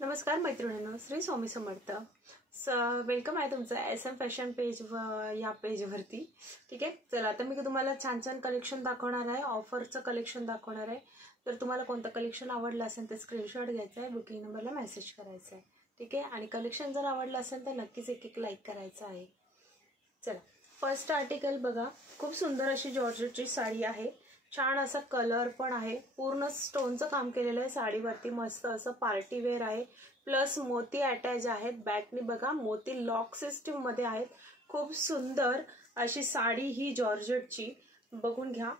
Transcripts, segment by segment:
नमस्कार मैत्रिणींनो, श्री स्वामी समर्थ. वेलकम आहे तुमचं SM फॅशन पेज या पेजवरती. ठीक आहे, चला आता मी तुम्हाला छान छान कलेक्शन दाखवणार आहे, ऑफरचं कलेक्शन दाखवणार आहे. जर तुम्हाला कोणतं कलेक्शन आवडलं असेल तर स्क्रीनशॉट घ्यायचा आहे, बुकिंग नंबरला मेसेज करायचा आहे. ठीक आहे, आणि कलेक्शन जर आवडलं असेल तर नक्कीच एक लाईक करायचं आहे. चला, फर्स्ट आर्टिकल बघा. खूप सुंदर अशी जॉर्जेटची साडी आहे. छान असा कलर पण आहे, पूर्ण स्टोनचं काम केलेलं आहे साडीवरती. मस्त असं पार्टी वेअर आहे, प्लस मोती अटॅच आहेत. बॅकनी बघा मोती लॉक सिस्टीम मध्ये आहेत. खूप सुंदर अशी साडी ही जॉर्जेटची, बघून घ्या.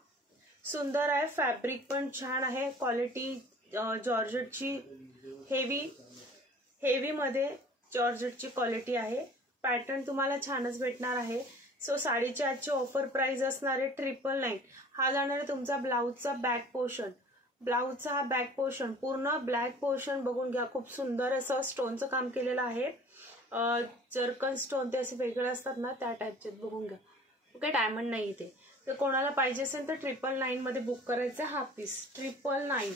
सुंदर आहे, फॅब्रिक पण छान आहे, क्वालिटी जॉर्जेटची हेवी मध्ये जॉर्जेटची क्वालिटी आहे. पॅटर्न तुम्हाला छानच भेटणार आहे. सो साडीची आजची ऑफर प्राइस असणार आहे 999. हा जाणार आहे तुमचा ब्लाऊजचा बॅक पोर्शन. ब्लाऊजचा हा बॅक पोर्शन पूर्ण ब्लॅक पोर्शन बघून घ्या. खूप सुंदर असं स्टोनचं काम केलेलं आहे. जर्कन स्टोन ते असे वेगळे असतात ना, त्या टाईपचे बघून घ्या. ओके, डायमंड नाही इथे. तर कोणाला पाहिजे असेल तर 999 मध्ये बुक करायचं. हा पीस 999,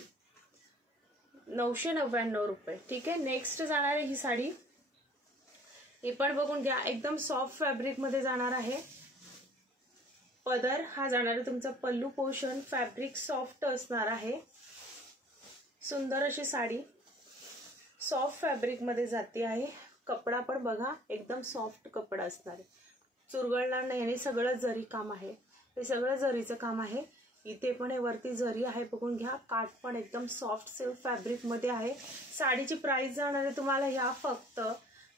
999 रुपये. ठीक आहे, नेक्स्ट जाणार आहे ही साडी. हे पण बघून घ्या, एकदम सॉफ्ट फॅब्रिक मध्ये जाणार आहे. पदर हा जाणार आहे तुमचा पल्लू पोर्शन. फॅब्रिक सॉफ्ट असणार आहे. सुंदर अशी साडी सॉफ्ट फॅब्रिक मध्ये जाते आहे. कपडा पण बघा, एकदम सॉफ्ट कपडा असणार आहे, चुरगळणार नाही. आणि सगळं जरी काम आहे, हे सगळं जरीचं काम आहे. इथे पण हे वरती जरी आहे, बघून घ्या. काठ पण एकदम सॉफ्ट सिल्क फॅब्रिक मध्ये आहे. साडीची प्राइस जाणार आहे तुम्हाला ह्या फक्त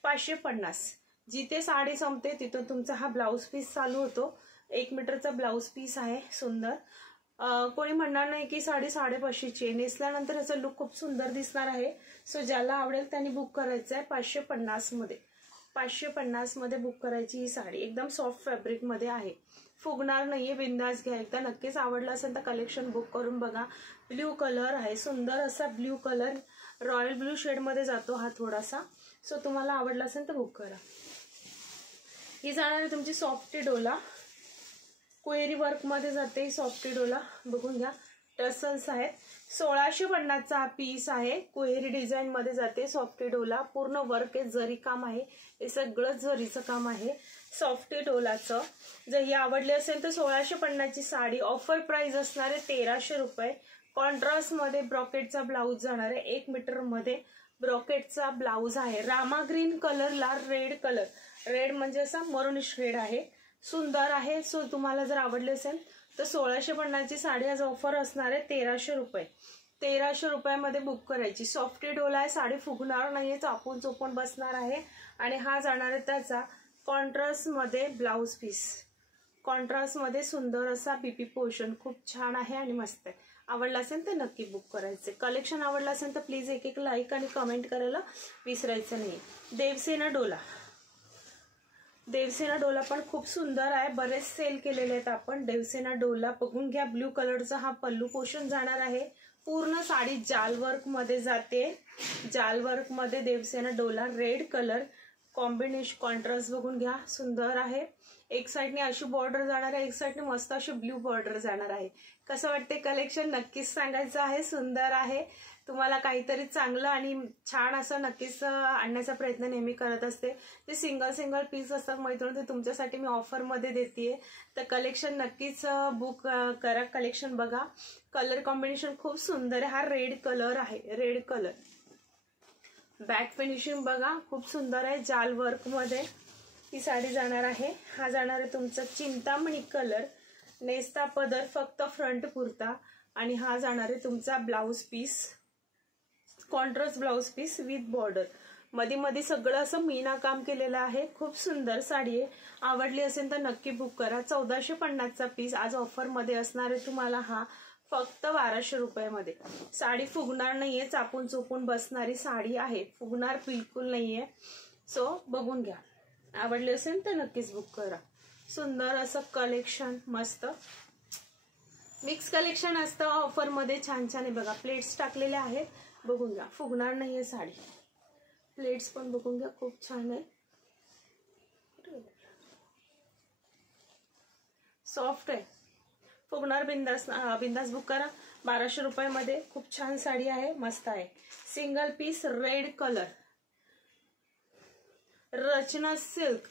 550. जिथे साडी संपते तिथून तुमचा हा ब्लाऊज पीस चालू होतो. 1 मीटरचा ब्लाऊज पीस आहे, सुंदर. कोणी म्हणणार नाही की साडी 550ची. नेसल्यानंतर याचा लुक खूप सुंदर दिसणार आहे. सो ज्याला आवडेल त्यांनी बुक करायचं आहे 550 मध्ये. 550 मध्ये बुक करायची ही साडी. एकदम सॉफ्ट फॅब्रिक मध्ये आहे, फुगणार नाहीये. बिंदास घ्या. एकदा नक्कीच आवडलं असेल तर कलेक्शन बुक करून बघा. ब्ल्यू कलर आहे, सुंदर असा blue colour, royal blue shade मध्ये जातो हा थोडासा. सो तुम्हाला आवडला असेल तर बुक करा. ही जाणार आहे तुमची सॉफ्टी डोला. कोएरी वर्क मध्ये जाते सॉफ्टी डोला, बघून घ्या. टसल्स आहेत. 1650चा हा पीस आहे. कोएरी डिझाईन मध्ये जाते सॉफ्टी डोला. पूर्ण वर्क आहे, जरी काम आहे, हे सगळं जरीचं काम आहे सॉफ्टी डोलाचं. जर ही आवडली असेल तर 1650ची साडी. ऑफर प्राइस असणार आहे 1300 रुपये. कॉन्ट्रास्ट मध्ये ब्रॉकेटचा ब्लाऊज जाणार आहे. 1 मीटर मध्ये ब्रॉकेटचा ब्लाऊज आहे. रामा ग्रीन कलरला रेड कलर, रेड म्हणजे असा मरून शेड आहे, सुंदर आहे. सो तुम्हाला जर आवडले असेल तर 1650ची साडी आज ऑफर असणार आहे 1300 रुपये. 1300 रुपयामध्ये बुक करायची. सॉफ्टी डोला आहे, साडी फुगणार नाहीये, चापून चोपून बसणार आहे. आणि हा जाणार आहे त्याचा कॉन्ट्रास्ट मध्ये ब्लाऊज पीस. कॉन्ट्रास्ट मध्ये सुंदर असा बीपी पोर्शन, खूप छान आहे आणि मस्त आहे. आवडला असेल तर नक्की बुक करायचे. कलेक्शन आवडलं असेल तर प्लीज एक लाईक आणि कमेंट करायला विसरायचं नाही. देवसेना डोला. देवसेना डोला पण खूप सुंदर आहे, बरेच सेल केलेले आहेत आपण. देवसेना डोला बघून घ्या. ब्ल्यू कलरचा हा पल्लू पोर्शन जाणार आहे. पूर्ण साडी जाल वर्क मध्ये जाते. जाल वर्क मध्ये देवसेना डोला, रेड कलर कॉम्बिनेशन. कॉन्ट्रास्ट बघून घ्या, सुंदर आहे. एक साइडने अशी बॉर्डर जाणार आहे, एक साइडने मस्त अशी ब्ल्यू बॉर्डर जाणार आहे. कसं वाटते कलेक्शन नक्कीच सांगायचं आहे. सुंदर आहे. तुम्हाला काहीतरी चांगलं आणि छान असं नक्कीच आणण्याचा प्रयत्न नेहमी करत असते. जे सिंगल पीस असतात मैत्रिणी, ते तुमच्यासाठी मी ऑफर मध्ये देते. तर कलेक्शन नक्कीच बुक करा, कलेक्शन बघा. कलर कॉम्बिनेशन खूप सुंदर आहे. हा रेड कलर आहे, रेड कलर. बॅक फिनिशिंग बघा, खूप सुंदर आहे. जाल वर्क मध्ये ही साडी जाणार आहे. हा जाणार आहे तुमचा चिंतामणी कलर. नेस्ता पदर फक्त फ्रंट पुरता. आणि हा जाणार आहे तुमचा blouse piece, contrast blouse piece with border. मध्ये सगळं असं मीना काम केलेलं आहे. खूप सुंदर साडी आहे. आवडली असेल तर नक्की बुक करा. 1450चा पीस आज ऑफर मध्ये असणार आहे तुम्हाला. हा फक्त 1200 रुपयामध्ये. साडी फुगणार नाहीये, चापून चोपून बसणारी साडी आहे, फुगणार बिलकुल नाहीये. सो बघून घ्या. आवडली असेल तर नक्कीच बुक करा. सुंदर असं कलेक्शन, मस्त मिक्स कलेक्शन असतं ऑफर मध्ये. छान छान आहे बघा. प्लेट्स टाकलेले आहेत, बघून घ्या. फुगणार नाहीये साडी. प्लेट्स पण बघून घ्या, खूप छान आहे, सॉफ्ट आहे, फुगणार. बिंदास बुक करा. 1200 रुपयामध्ये खूप छान साडी आहे, मस्त आहे. सिंगल पीस रेड कलर, रचना सिल्क,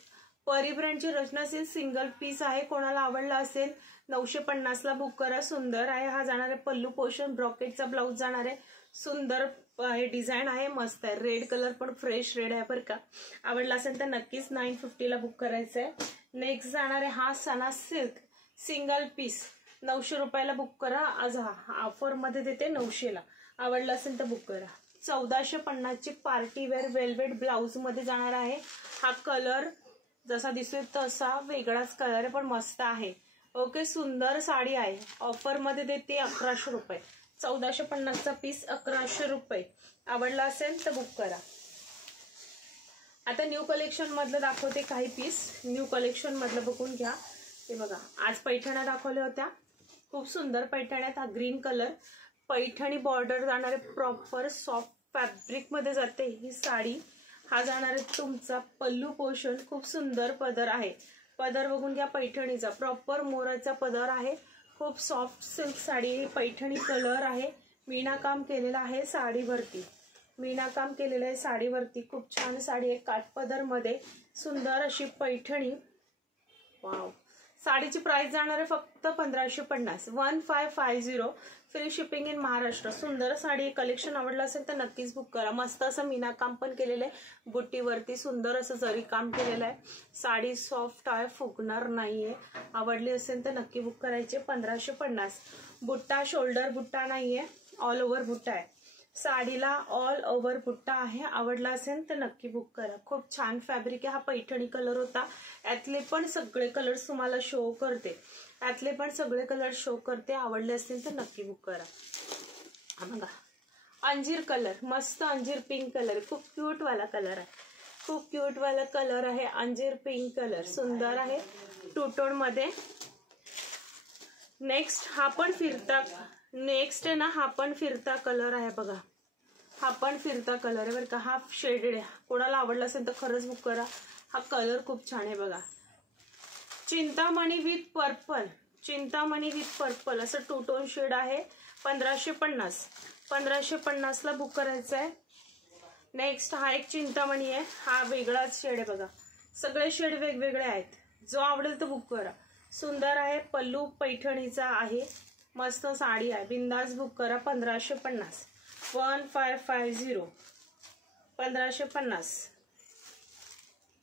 परी ब्रँडची रचना सिल्क सिंगल पीस आहे. कोणाला आवडला असेल 950 ला बुक करा. सुंदर आहे. हा जाणार आहे पल्लू पोर्शन, ब्रॉकेटचा ब्लाउज जाणार आहे. सुंदर हे डिझाईन आहे, मस्त आहे. रेड कलर पण फ्रेश रेड आहे बरं का. आवडला असेल तर नक्कीच 950 ला बुक करायचं आहे. नेक्स्ट जाणार आहे हा सना सिल्क सिंगल पीस, 900 रुपयाला बुक करा. आज हा ऑफर मध्ये देते 900 ला. आवडला असेल तर बुक करा. 1450 ची पार्टी वेअर वेल्वेट ब्लाउज मध्ये जाणार आहे. हा कलर जसा दिसतोय तसा वेगळाच कलर आहे पण मस्त आहे. ओके, सुंदर साडी आहे. ऑफर मध्ये देते 1100 रुपये. 1450 चा पीस 1100 रुपये. आवडला असेल तर बुक करा. आता न्यू कलेक्शन मधलं दाखवते काही पीस. न्यू कलेक्शन मधलं बघून घ्या. हे बघा, आज पैठण्या दाखवल्या होत्या, खूप सुंदर पैठण्या. हा ग्रीन कलर, पैठणी बॉर्डर जाणारे, प्रॉपर सॉफ्ट फॅब्रिक मध्ये जाते ही साडी. हा जाणार आहे तुमचा पल्लू पोर्शन. खूप सुंदर पदर आहे. पदर बघून घ्या पैठणीचा, प्रॉपर मोराचा पदर आहे. खूप soft silk sari, Paithani colour आहे. मीना काम केलेलं आहे साडीवरती, मीना काम केलेलं आहे साडीवरती. खूप छान साडी आहे, काठपदर मध्ये सुंदर अशी पैठणी. वाव. साडीची प्राइस जाणार आहे फक्त 1550, 1550. Free shipping in Maharashtra. सुंदर साडी कलेक्शन आवडलं असेल तर नक्कीच बुक करा. मस्त असं मीना काम पण केलेलं आहे बुट्टीवरती, सुंदर असं जरी काम केलेलं आहे. साडी सॉफ्ट आहे, फुगणार नाहीये. आवडली असेल तर नक्की बुक करायचे. 1550. बुट्टा शोल्डर बुट्टा नाहीये, ऑल ओव्हर बुट्टा आहे. साडीला ऑल ओव्हर बुट्टा आहे. आवडला असेल तर नक्की बुक करा. खूप छान फॅब्रिक आहे. हा पैठणी कलर होता. यातले पण सगळे कलर्स तुम्हाला शो करते, यातले पण सगळे कलर शो करते. आवडले असतील तर नक्की बुक करा. हा बघा, अंजीर कलर, मस्त अंजीर पिंक कलर, खूप क्यूट वाला कलर आहे. खूप क्यूट वाला कलर आहे, अंजीर पिंक कलर, सुंदर आहे. टू टोन मध्ये. नेक्स्ट हा पण फिरता, नेक्स्ट आहे ना हा पण फिरता कलर आहे बघा. हा पण फिरता कलर आहे बरं का. हा शेडेड आहे. कोणाला आवडला असेल तर खरंच बुक करा. हा कलर खूप छान आहे बघा. Chintamani with purple, Chintamani with purple असं टू टोन शेड आहे. 1550, 1550 ला बुक करायचं आहे. नेक्स्ट हा एक चिंतामणी आहे. हा वेगळाच शेड आहे बघा. सगळे शेड वेगवेगळे आहेत. जो आवडेल तो बुक करा. सुंदर आहे. पल्लू पैठणीचा आहे. मस्त साडी आहे. बिंदास बुक करा. 1550, 1550, 1550.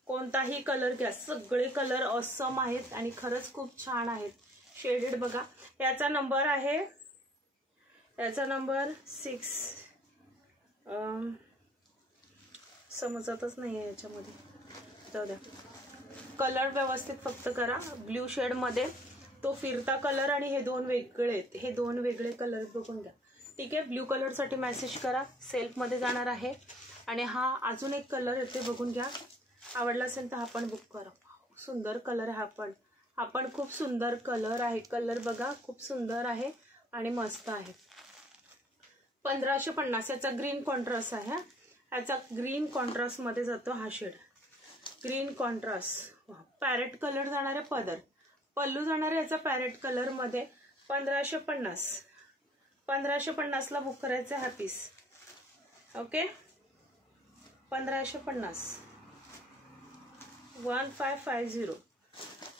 कोणताही कलर घ्या, सगळे कलर ऑसम आहेत आणि खरंच खूप छान आहेत. शेडेड बघा. याचा नंबर आहे, याचा नंबर 6. समजतच नाही आहे याच्यामध्ये, जाऊ द्या. कलर व्यवस्थित फक्त करा. ब्ल्यू शेड मध्ये तो फिरता कलर आणि हे दोन वेगळे आहेत. हे दोन वेगळे कलर बघून घ्या. ठीक आहे, ब्ल्यू कलर साठी मेसेज करा. सेल्फ मध्ये जाणार आहे. आणि हा अजून एक कलर आहे ते बघून घ्या. आवडला असेल तर हा पण बुक करा. सुंदर कलर आहे. हा पण खूप सुंदर कलर आहे. कलर बघा, खूप सुंदर आहे आणि मस्त आहे. 1550. याचा ग्रीन कॉन्ट्रास्ट आहे. याचा ग्रीन कॉन्ट्रास्ट मध्ये जातो हा shade. Green contrast. Parrot colour जाणार आहे पदर. पल्लू जाणार आहे याचा पॅरेट कलर मध्ये. 1550, 1550 ला बुक करायचा हा पीस. ओके, 1550, 1550.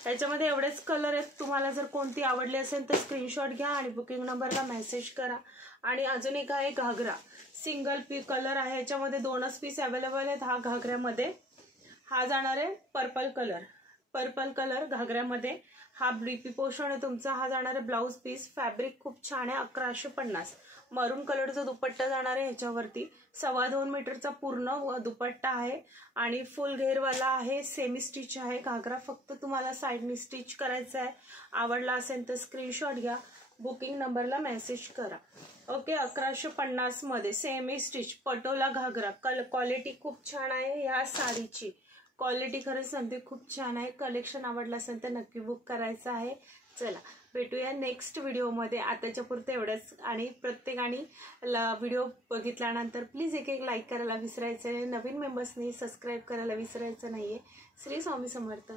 त्याच्यामध्ये एवढेच कलर आहेत. तुम्हाला जर कोणती आवडली असेल तर स्क्रीनशॉट घ्या आणि बुकिंग नंबरला मेसेज करा. आणि अजून एक आहे घागरा, सिंगल कलर आहे. याच्यामध्ये 2च पीस अवेलेबल आहेत. हा घागऱ्यामध्ये, हा जाणार आहे पर्पल कलर, पर्पल कलर घागऱ्यामध्ये. हा ब्रीपी पोर्शन आहे तुमचा. हा जाणार आहे ब्लाउज पीस. फॅब्रिक खूप छान आहे. 1150. मरून कलरचा दुपट्टा जाणार आहे ह्याच्यावरती. 2.25 मीटरचा पूर्ण दुपट्टा आहे आणि फुल घेरवाला आहे. सेमी स्टिच आहे. घागरा फक्त तुम्हाला साइडनी स्टिच करायचा आहे. आवडला असेल तर स्क्रीनशॉट घ्या, बुकिंग नंबरला मेसेज करा. ओके, 1150 मध्ये सेमी स्टिच पटोला घागरा. क्वालिटी खूप छान आहे. या साडीची क्वालिटी खरंच सांगते खूप छान आहे. कलेक्शन आवडलं असेल तर नक्की बुक करायचं आहे. चला भेटूया नेक्स्ट व्हिडिओमध्ये. आताच्या पुरतं एवढंच. आणि प्रत्येकाने व्हिडिओ बघितल्यानंतर प्लीज एक लाईक करायला विसरायचं आहे. नवीन मेंबर्सनी सबस्क्राईब करायला विसरायचं नाहीये. श्री स्वामी समर्थ.